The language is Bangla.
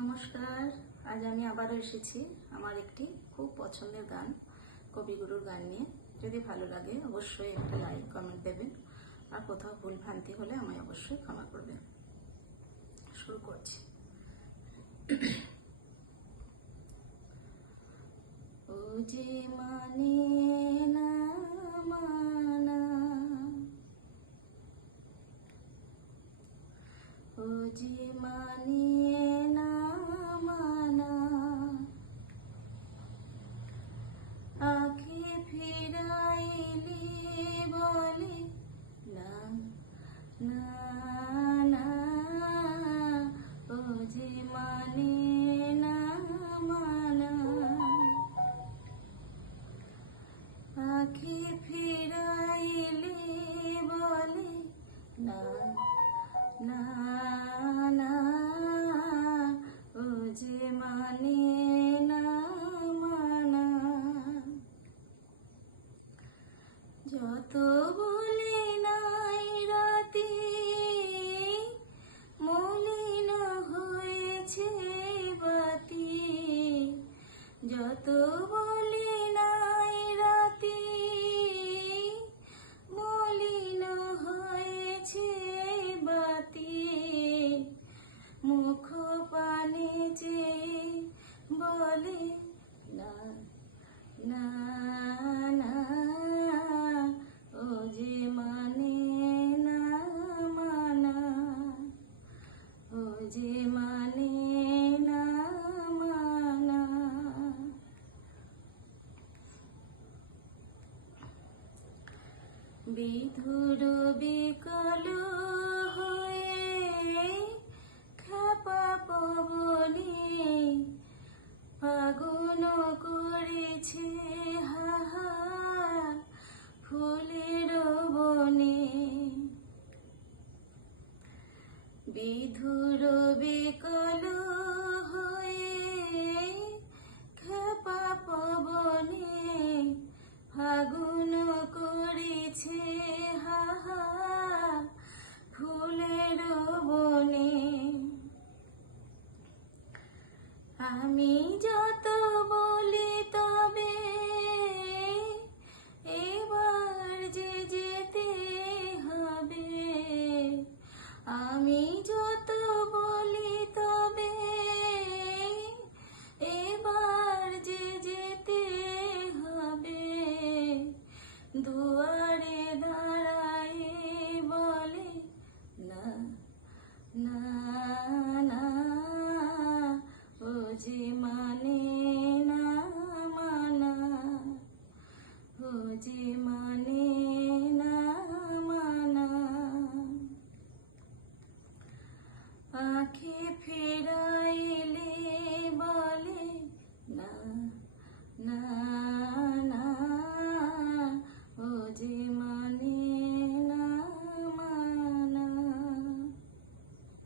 নমস্কার। আজ আমি আবারও এসেছি আমার একটি খুব পছন্দের গান, কবিগুরুর গান নিয়ে। যদি ভালো লাগে অবশ্যই একটা লাইক কমেন্ট দেবেন, আর কোথাও ভুল ভ্রান্তি হলে আমায় অবশ্যই ক্ষমা করবেন। শুরু করছি। ও যে মানে না মানা, ও যে মানে না মানা, আঁখি ফিরাইলে বলে না না না, ও যে মানে না মানা, আঁখি ফিরাইলে বলে না না না, ও যে মানে না মানা। যত বলি নাই রাতে মলিন হয়েছে বাতি, যত বলি নাই রাতে মলিন হয়েছে বাতি, মুখ পানে চেয়ে বলে না না না, ও যে মানে না মানা, ও যে মানে না মানা। বিধুর বিকল হয়ে খেপা পবনে ফাগুন করেছে হাহার ফুলের বনে, বিধুর বিকল হয়ে খেপা পবনে ফাগুন করেছে হাহার ফুলের বনে। আমি যত বলি তবে এবার যে যেতে হবে, আমি যত বলি তবে এবার যে যেতে হবে, দুয়ারে দাঁড়ায় বলে না না না, ও যে মানে না মানা, ও যে মানে না মানা। আঁখি ফিরাইলে বলে না না